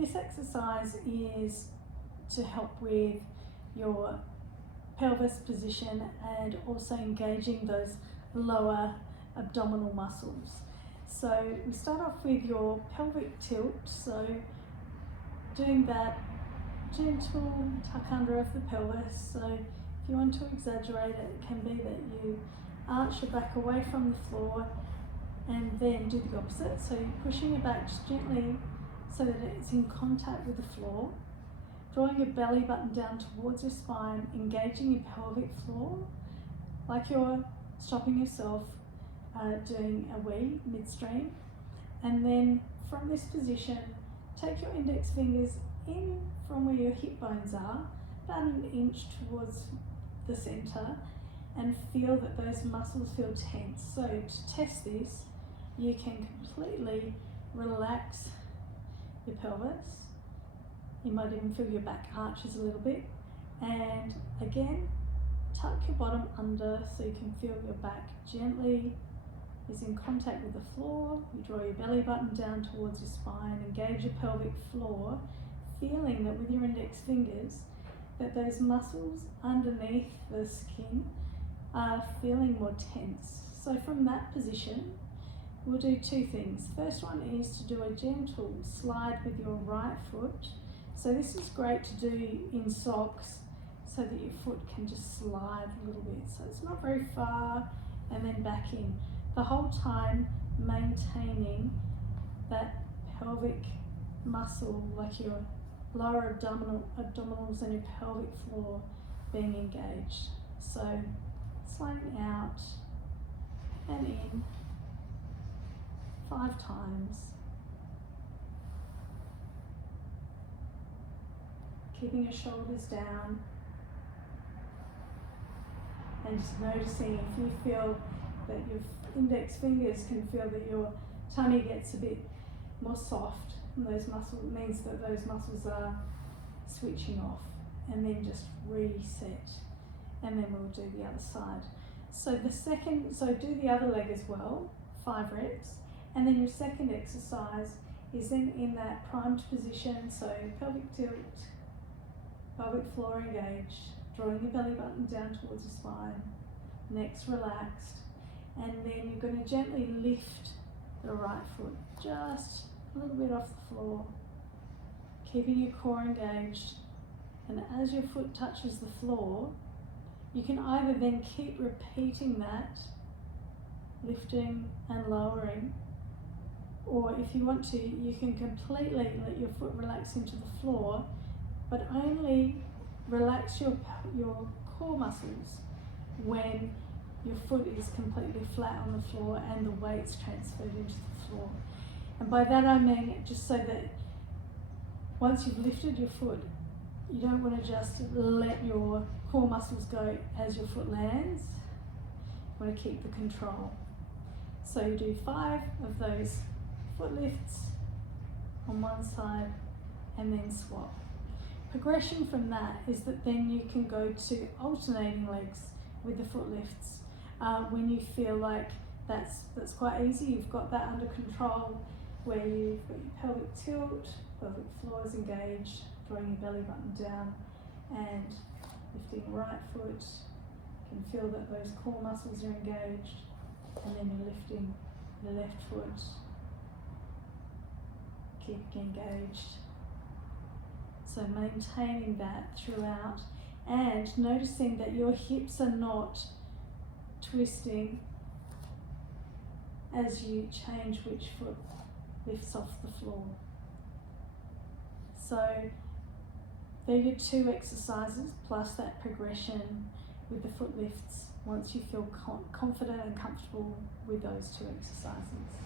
This exercise is to help with your pelvis position and also engaging those lower abdominal muscles. So we start off with your pelvic tilt, so doing that gentle tuck under of the pelvis. So if you want to exaggerate it, it can be that you arch your back away from the floor and then do the opposite. So you're pushing your back just gently so that it's in contact with the floor, drawing your belly button down towards your spine, engaging your pelvic floor, like you're stopping yourself doing a wee midstream. And then from this position, take your index fingers in from where your hip bones are, about an inch towards the center, and feel that those muscles feel tense. So to test this, you can completely relax your pelvis. You might even feel your back arches a little bit. And again, tuck your bottom under so you can feel your back gently is in contact with the floor. You draw your belly button down towards your spine, engage your pelvic floor, feeling that with your index fingers that those muscles underneath the skin are feeling more tense. So from that position, we'll do two things. First one is to do a gentle slide with your right foot. So this is great to do in socks so that your foot can just slide a little bit. So it's not very far, and then back in. The whole time maintaining that pelvic muscle, like your lower abdominals and your pelvic floor being engaged. So sliding out and in 5 times. Keeping your shoulders down and just noticing if you feel that your index fingers can feel that your tummy gets a bit more soft, and those muscles means that those muscles are switching off, and then just reset, and then we'll do the other side. So do the other leg as well, 5 reps, and then your second exercise is then in that primed position, so pelvic tilt, pelvic floor engaged, drawing your belly button down towards your spine, neck's relaxed, and then you're going to gently lift the right foot just a little bit off the floor, keeping your core engaged. And as your foot touches the floor, you can either then keep repeating that, lifting and lowering, or if you want to, you can completely let your foot relax into the floor, but only relax your core muscles when your foot is completely flat on the floor and the weight's transferred into the floor. And by that I mean just so that once you've lifted your foot, you don't want to just let your core muscles go as your foot lands. You want to keep the control. So you do 5 of those foot lifts on one side and then swap. Progression from that is that then you can go to alternating legs with the foot lifts. When you feel like that's quite easy, you've got that under control, where you've got your pelvic tilt, pelvic floor is engaged, drawing your belly button down and lifting the right foot. You can feel that those core muscles are engaged, and then you're lifting the left foot, keeping engaged. So maintaining that throughout and noticing that your hips are not twisting as you change which foot lifts off the floor. So they're your 2 exercises plus that progression with the foot lifts once you feel confident and comfortable with those 2 exercises.